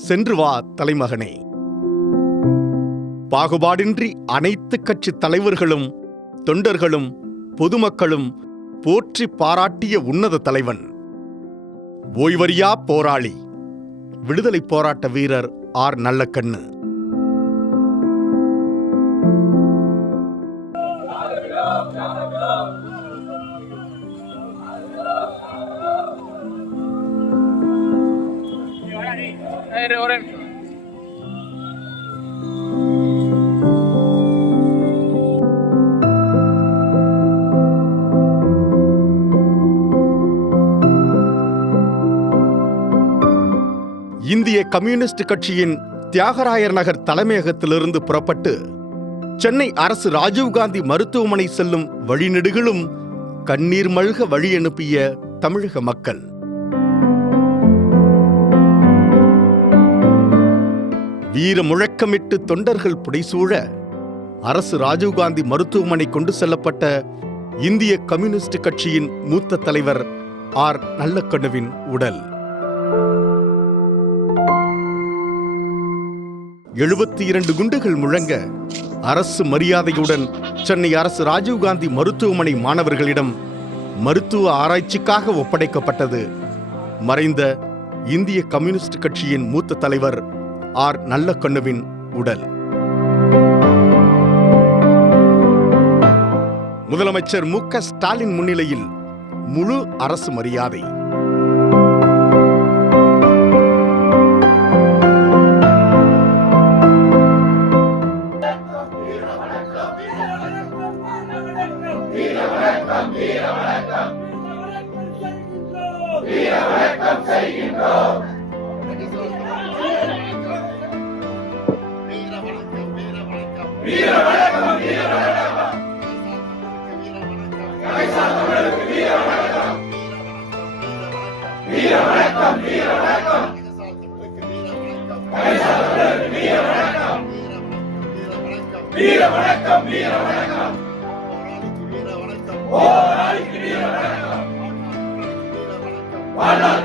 சென்று வா தலைமகனே. பாகுபாடின்றி அனைத்து கட்சி தலைவர்களும் தொண்டர்களும் பொதுமக்களும் போற்றி பாராட்டிய உன்னத தலைவன், ஓய்வறியா போராளி, விடுதலை போராட்ட வீரர் ஆர். நல்லக்கண்ணு. இந்திய கம்யூனிஸ்ட் கட்சியின் தியாகராயர் நகர் தலைமையகத்திலிருந்து புறப்பட்டு சென்னை அரசு ராஜீவ்காந்தி மருத்துவமனை செல்லும் வழிநெடுகிலும் கண்ணீர் மல்க வழி அனுப்பிய தமிழக மக்கள், வீர முழக்கமிட்டு தொண்டர்கள் புடைசூழ அரசு ராஜீவ்காந்தி மருத்துவமனை கொண்டு செல்லப்பட்ட இந்திய கம்யூனிஸ்ட் கட்சியின் மூத்த தலைவர் ஆர். நல்லக்கண்ணுவின் உடல் 72 குண்டுகள் முழங்க அரசு மரியாதையுடன் சென்னை அரசு ராஜீவ்காந்தி மருத்துவமனை மாணவர்களிடம் மருத்துவ ஆராய்ச்சிக்காக ஒப்படைக்கப்பட்டது மறைந்த இந்திய கம்யூனிஸ்ட் கட்சியின் மூத்த தலைவர் ஆர். நல்லக்கண்ணுவின் உடல். முதலமைச்சர் மு.க. ஸ்டாலின் முன்னிலையில் முழு அரசு மரியாதை. வணக்கம்.